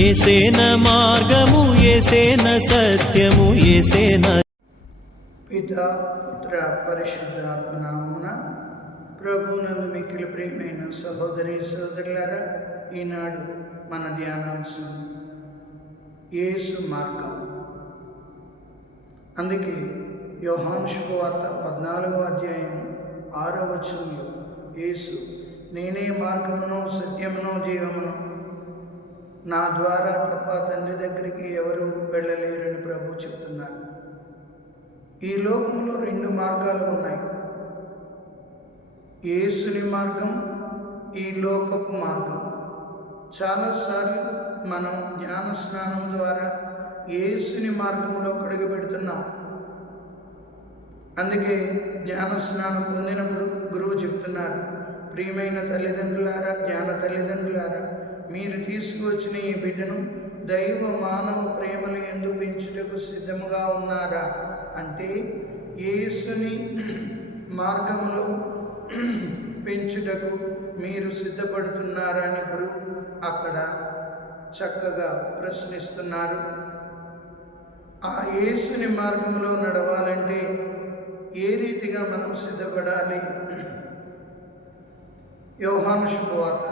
ఏసేన మార్గము ఏసేన సత్యము ఏసేన పిత పుత్ర పరిశుద్ధ నామమున ప్రభునందు మిక్కిలి ప్రియమైన సహోదరి సహోదరులారా ఈనాడు మన ధ్యానాంశం యేసు మార్గం. అందుకే యోహాను శుభవార్త పద్నాలుగో అధ్యాయం ఆరో వచనంలో యేసు నేనే మార్గమును సత్యమును జీవమును నా ద్వారా తప్ప తండ్రి దగ్గరికి ఎవరు వెళ్ళలేరని ప్రభు చెప్తున్నారు. ఈ లోకంలో రెండు మార్గాలు ఉన్నాయి. యేసుని మార్గం ఈ లోకపు మార్గం. చాలాసార్లు మనం జ్ఞాన స్నానం ద్వారా యేసుని మార్గంలో కడుగు పెడుతున్నాం. అందుకే జ్ఞాన స్నానం పొందినప్పుడు గురువు చెప్తున్నారు ప్రియమైన తల్లిదండ్రులారా జ్ఞాన తల్లిదండ్రులారా మీరు తీసుకువచ్చిన ఈ బిడ్డను దైవ మానవ ప్రేమలు ఎందు పెంచుటకు సిద్ధముగా ఉన్నారా? అంటే యేసుని మార్గములో పెంచుటకు మీరు సిద్ధపడుతున్నారా అని గురువు అక్కడ చక్కగా ప్రశ్నిస్తున్నారు. ఆ యేసుని మార్గంలో నడవాలంటే ఏ రీతిగా మనం సిద్ధపడాలి? యోహాను శుభవార్త.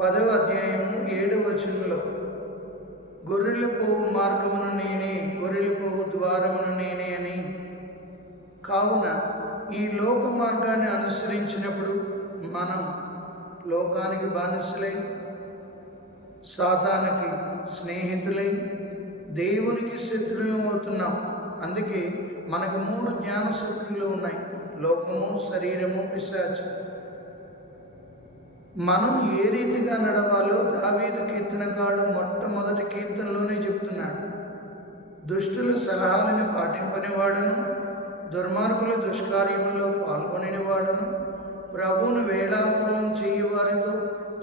పదవ అధ్యాయము ఏడవ వచనంలో గొర్రెల పోవు మార్గమును నేనే గొర్రెల పోవు ద్వారమును నేనే అని. కావున ఈ లోక మార్గాన్ని అనుసరించినప్పుడు మనం లోకానికి బానిసలై సాతానికి స్నేహితులై దేవునికి శత్రువులు అవుతున్నాం. అందుకే మనకు మూడు జ్ఞాన శత్రువులు ఉన్నాయి. లోకము శరీరము పిశాచం మనం ఏ రీతిగా నడవాలో దావీదు కీర్తనగాడు మొట్టమొదటి కీర్తనలోనే చెప్తున్నాడు. దుష్టుల సలహాలను పాటింపనివాడను దుర్మార్గుల దుష్కార్యముల్లో పాల్గొనివాడను ప్రభువును వేళామూలం చేయవారితో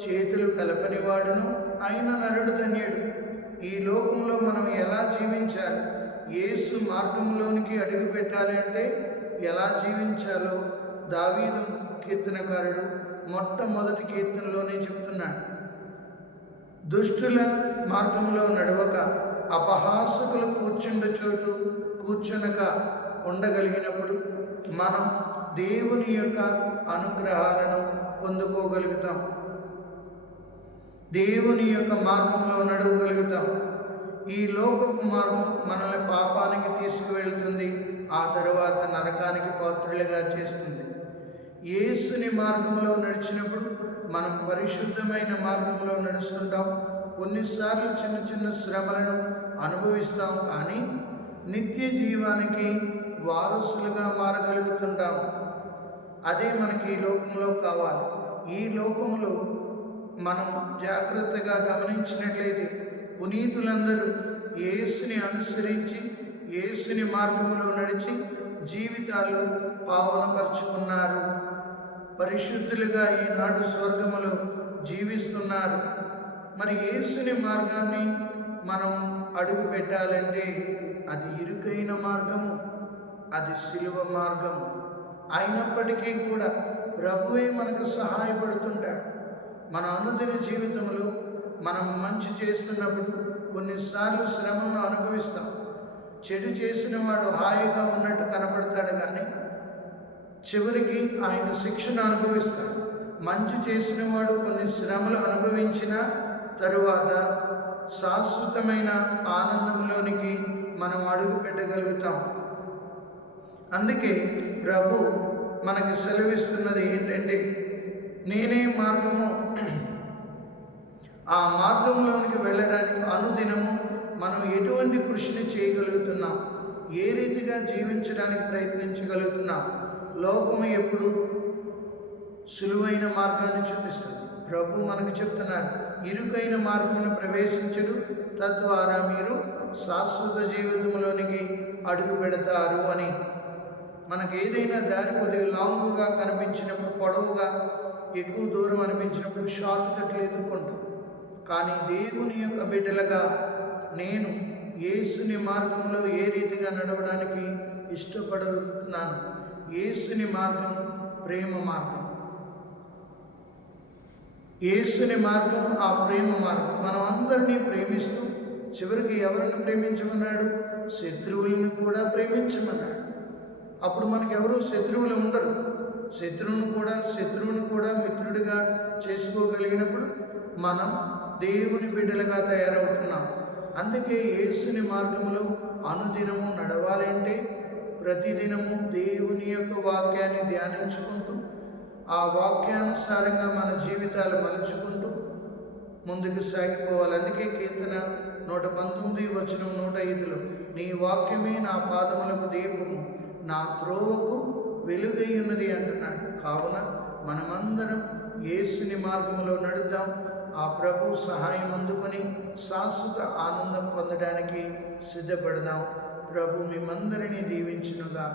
చేతులు కలపనివాడును అయిన నరుడు ధన్యుడు. ఈ లోకంలో మనం ఎలా జీవించాలి? యేసు మార్గంలోనికి అడుగు పెట్టాలి అంటే ఎలా జీవించాలో దావీదు కీర్తనకారుడు మొట్టమొదటి కీర్తనలోనే చెప్తున్నాడు. దుష్టుల మార్గంలో నడవక అపహాసకులు కూర్చుండ చోటు కూర్చునక ఉండగలిగినప్పుడు మనం దేవుని యొక్క అనుగ్రహాలను పొందుకోగలుగుతాం. దేవుని యొక్క మార్గంలో నడవగలుగుతాం. ఈ లోకపు మార్గం మనల్ని పాపానికి తీసుకువెళ్తుంది ఆ తర్వాత నరకానికి పాత్రులుగా చేస్తుంది. యేసుని మార్గంలో నడిచినప్పుడు మనం పరిశుద్ధమైన మార్గంలో నడుస్తుంటాం. కొన్నిసార్లు చిన్న చిన్న శ్రమలను అనుభవిస్తాం కానీ నిత్య జీవానికి వారసులుగా మారగలుగుతుంటాం. అదే మనకి ఈ లోకంలో కావాలి. ఈ లోకంలో మనం జాగ్రత్తగా గమనించినట్లయితే పునీతులందరూ యేసుని అనుసరించి యేసుని మార్గంలో నడిచి జీవితాలు పావనపరుచుకున్నారు. పరిశుద్ధులుగా ఈనాడు స్వర్గములో జీవిస్తున్నారు. మరి యేసుని మార్గాన్ని మనం అడుగు పెట్టాలంటే అది ఇరుకైన మార్గము అది శిలువ మార్గము. అయినప్పటికీ కూడా ప్రభువే మనకు సహాయపడుతుంటాడు. మన అనుదిన జీవితంలో మనం మంచి చేస్తున్నప్పుడు కొన్నిసార్లు శ్రమను అనుభవిస్తాం. చెడు చేసిన వాడు హాయిగా ఉన్నట్టు కనపడతాడు కానీ చివరికి ఆయన శిక్షను అనుభవిస్తాడు. మంచి చేసిన వాడు కొన్ని శ్రమలు అనుభవించిన తరువాత శాశ్వతమైన ఆనందంలోనికి మనం అడుగు పెట్టగలుగుతాం. అందుకే ప్రభు మనకి సెలవిస్తున్నది ఏంటంటే నేనే మార్గము. ఆ మార్గంలోనికి వెళ్ళడానికి అనుదినము మనం ఎటువంటి కృషిని చేయగలుగుతున్నాం? ఏ రీతిగా జీవించడానికి ప్రయత్నించగలుగుతున్నాం? లోకము ఎప్పుడు సులువైన మార్గాన్ని చూపిస్తుంది. ప్రభు మనకు చెప్తున్నారు ఇరుకైన మార్గమును ప్రవేశించడు తద్వారా మీరు శాశ్వత జీవితంలోనికి అడుగు పెడతారు అని. మనకు ఏదైనా దారి కొద్దిగా లాంగ్గా కనిపించినప్పుడు పొడవుగా ఎక్కువ దూరం అనిపించినప్పుడు షార్ట్ కట్లు ఎదుర్కొంటాం. కానీ దేవుని యొక్క బిడ్డలుగా నేను యేసుని మార్గంలో ఏ రీతిగా నడవడానికి ఇష్టపడుతున్నాను? యేసుని మార్గం ప్రేమ మార్గం యేసుని మార్గం ఆ ప్రేమ మార్గం మనం అందరినీ ప్రేమిస్తూ చివరికి ఎవరిని ప్రేమించమన్నాడు శత్రువులను కూడా ప్రేమించమన్నాడు అప్పుడు మనకు ఎవరు శత్రువులు ఉండరు. శత్రువును కూడా శత్రువును కూడా మిత్రుడిగా చేసుకోగలిగినప్పుడు మనం దేవుని బిడ్డలుగా తయారవుతున్నాం. అందుకే యేసుని మార్గంలో అనుదినము నడవాలంటే ప్రతిదినము దేవుని యొక్క వాక్యాన్ని ధ్యానించుకుంటూ ఆ వాక్యానుసారంగా మన జీవితాలు మలుచుకుంటూ ముందుకు సాగిపోవాలి. అందుకే కీర్తన నూట పంతొమ్మిది వచ్చిన నూట ఐదులో నీ వాక్యమే నా పాదములకు దీపము నా త్రోవకు వెలుగై ఉన్నది అంటున్నాడు. కావున మనమందరం యేసుని మార్గంలో నడుద్దాం. ఆ ప్రభు సహాయం అందుకొని శాశ్వత ఆనందం పొందడానికి సిద్ధపడదాం. ప్రభు మిమ్మందరినీ దీవించునుగా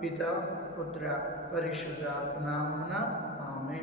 పిత పుత్ర పరిశుద్ధ నామన ఆమె